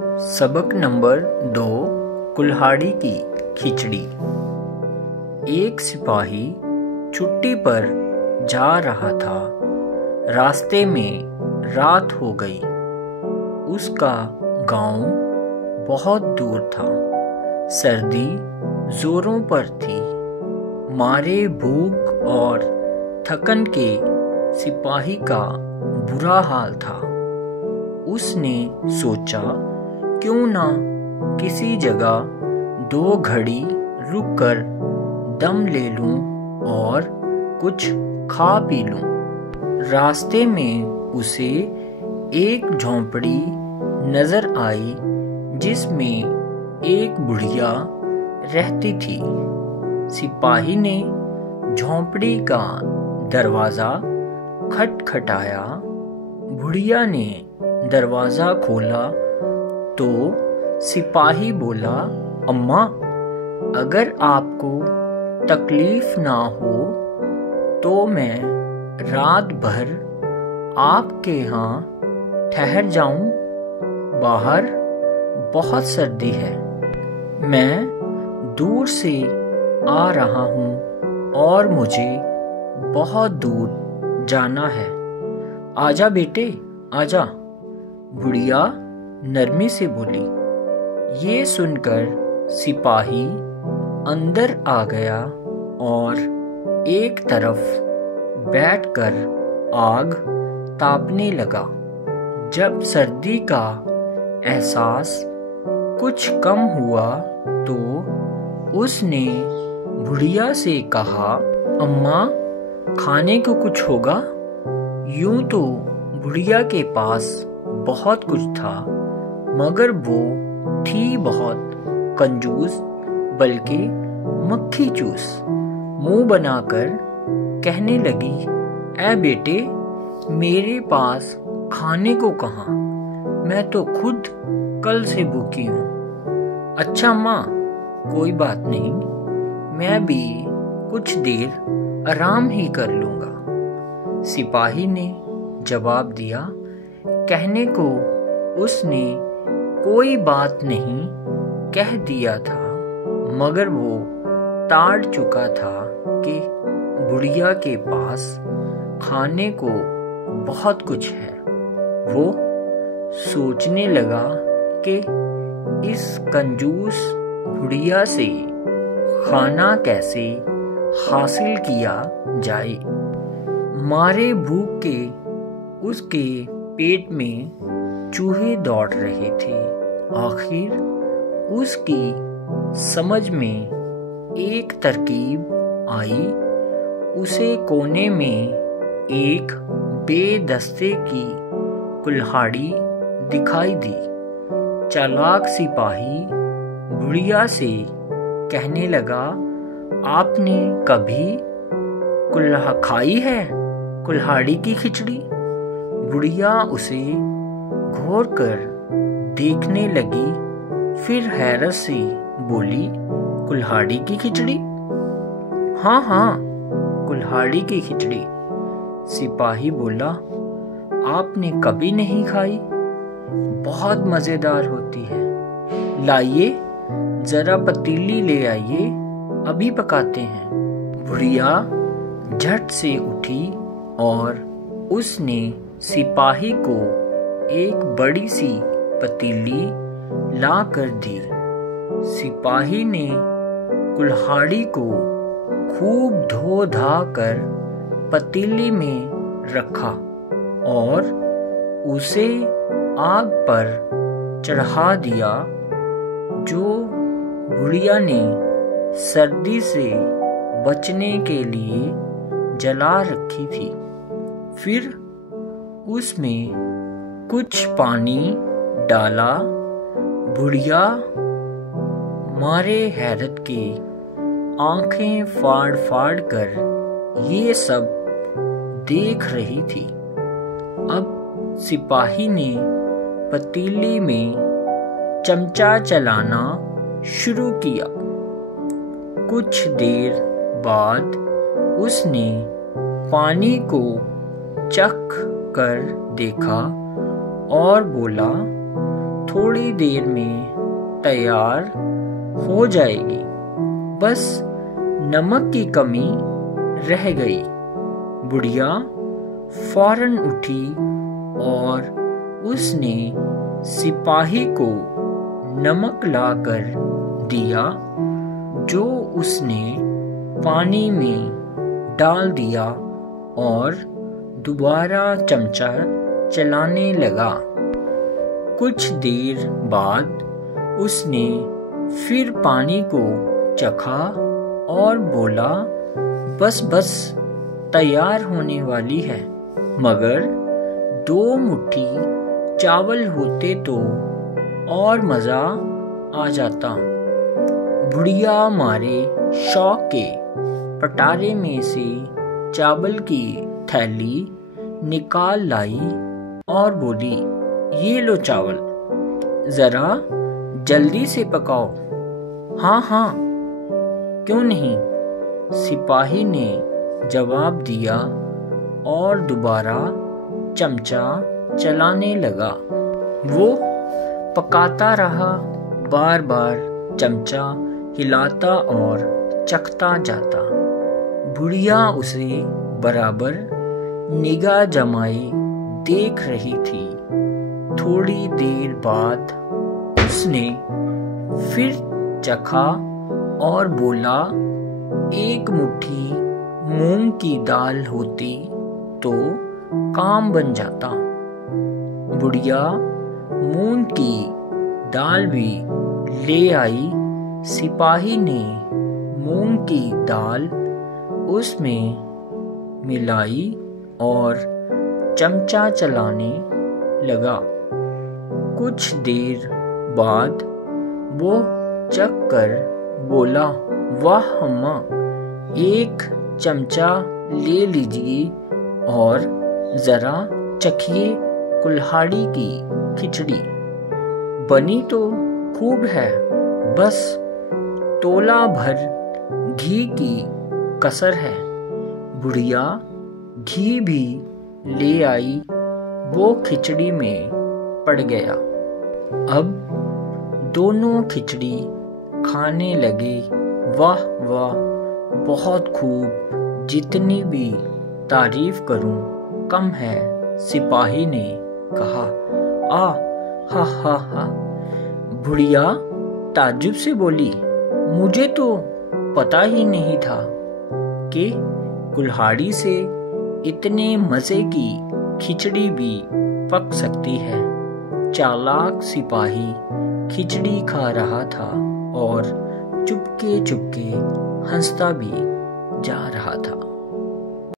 सबक नंबर 2 कुल्हाड़ी की खिचड़ी। एक सिपाही छुट्टी पर जा रहा था। रास्ते में रात हो गई। उसका गांव बहुत दूर था। सर्दी जोरों पर थी। मारे भूख और थकन के सिपाही का बुरा हाल था। उसने सोचा, क्यों ना किसी जगह 2 घड़ी रुककर दम ले लूं और कुछ खा पी लूं। रास्ते में उसे एक झोंपड़ी नजर आई जिसमें एक बुढ़िया रहती थी। सिपाही ने झोंपड़ी का दरवाजा खटखटाया। बुढ़िया ने दरवाजा खोला तो सिपाही बोला, अम्मा, अगर आपको तकलीफ ना हो तो मैं रात भर आपके यहाँ ठहर जाऊं। बाहर बहुत सर्दी है। मैं दूर से आ रहा हूँ और मुझे बहुत दूर जाना है। आजा बेटे, आजा, बुढ़िया नरमी से बोली। ये सुनकर सिपाही अंदर आ गया और एक तरफ बैठकर आग तापने लगा। जब सर्दी का एहसास कुछ कम हुआ तो उसने बुढ़िया से कहा, अम्मा, खाने को कुछ होगा? यूं तो बुढ़िया के पास बहुत कुछ था, मगर वो थी बहुत कंजूस, बल्कि मक्खी चूस। मुंह बनाकर कहने लगी, ऐ बेटे, मेरे पास खाने को कहाँ? मैं तो खुद कल से भूखी हूँ। अच्छा माँ, कोई बात नहीं, मैं भी कुछ देर आराम ही कर लूँगा। सिपाही ने जवाब दिया। कहने को उसने कोई बात नहीं कह दिया था, मगर वो ताड़ चुका था कि बुढ़िया के पास खाने को बहुत कुछ है। वो सोचने लगा कि इस कंजूस बुढ़िया से खाना कैसे हासिल किया जाए। मारे भूख के उसके पेट में चूहे दौड़ रहे थे। आखिर उसकी समझ में एक तरकीब आई। उसे कोने में एक बेदस्ते की कुल्हाड़ी दिखाई दी। चालाक सिपाही बुढ़िया से कहने लगा, आपने कभी खाई है कुल्हाड़ी की खिचड़ी? बुढ़िया उसे घूर कर देखने लगी, फिर हैरत से बोली, कुल्हाड़ी की खिचड़ी? हाँ हाँ, कुल्हाड़ी की खिचड़ी। सिपाही बोला, आपने कभी नहीं खाई? बहुत मजेदार होती है। लाइए, जरा पतीली ले आइए, अभी पकाते हैं। बुढ़िया झट से उठी और उसने सिपाही को एक बड़ी सी पतीली ला कर दी। सिपाही ने कुल्हाड़ी को खूब धो धा कर पतीली में रखा और उसे आग पर चढ़ा दिया, जो बुढ़िया ने सर्दी से बचने के लिए जला रखी थी। फिर उसमें कुछ पानी डाला। बुढ़िया मारे हैरत के आंखें फाड़ फाड़ कर ये सब देख रही थी। अब सिपाही ने पतीली में चमचा चलाना शुरू किया। कुछ देर बाद उसने पानी को चख कर देखा और बोला, थोड़ी देर में तैयार हो जाएगी, बस नमक की कमी रह गई। बुढ़िया फौरन उठी और उसने सिपाही को नमक लाकर दिया, जो उसने पानी में डाल दिया और दोबारा चमचा चलाने लगा। कुछ देर बाद उसने फिर पानी को चखा और बोला, बस बस तैयार होने वाली है। मगर 2 मुट्ठी चावल होते तो और मज़ा आ जाता। बुढ़िया मारे शौक के पटारे में से चावल की थैली निकाल लाई और बोली, ये लो चावल, ज़रा जल्दी से पकाओ। हाँ हाँ, क्यों नहीं, सिपाही ने जवाब दिया और दोबारा चमचा चलाने लगा। वो पकाता रहा, बार बार चमचा हिलाता और चखता जाता। बुढ़िया उसे बराबर निगाह जमाए देख रही थी। थोड़ी देर बाद उसने फिर चखा और बोला, 1 मुट्ठी मूंग की दाल होती तो काम बन जाता। बुढ़िया मूंग की दाल भी ले आई। सिपाही ने मूंग की दाल उसमें मिलाई और चमचा चलाने लगा। कुछ देर बाद वो चख कर बोला, वाह अम्मा, 1 चमचा ले लीजिए और ज़रा चखिए कुल्हाड़ी की खिचड़ी। बनी तो खूब है, बस तोला भर घी की कसर है। बुढ़िया घी भी ले आई, वो खिचड़ी में पड़ गया। अब दोनों खिचड़ी खाने लगे। वाह वाह, बहुत खूब, जितनी भी तारीफ करूं कम है, सिपाही ने कहा। आ हा हा हा, बुढ़िया ताज्जुब से बोली, मुझे तो पता ही नहीं था कि कुल्हाड़ी से इतने मज़े की खिचड़ी भी पक सकती है। चालाक सिपाही खिचड़ी खा रहा था और चुपके चुपके हंसता भी जा रहा था।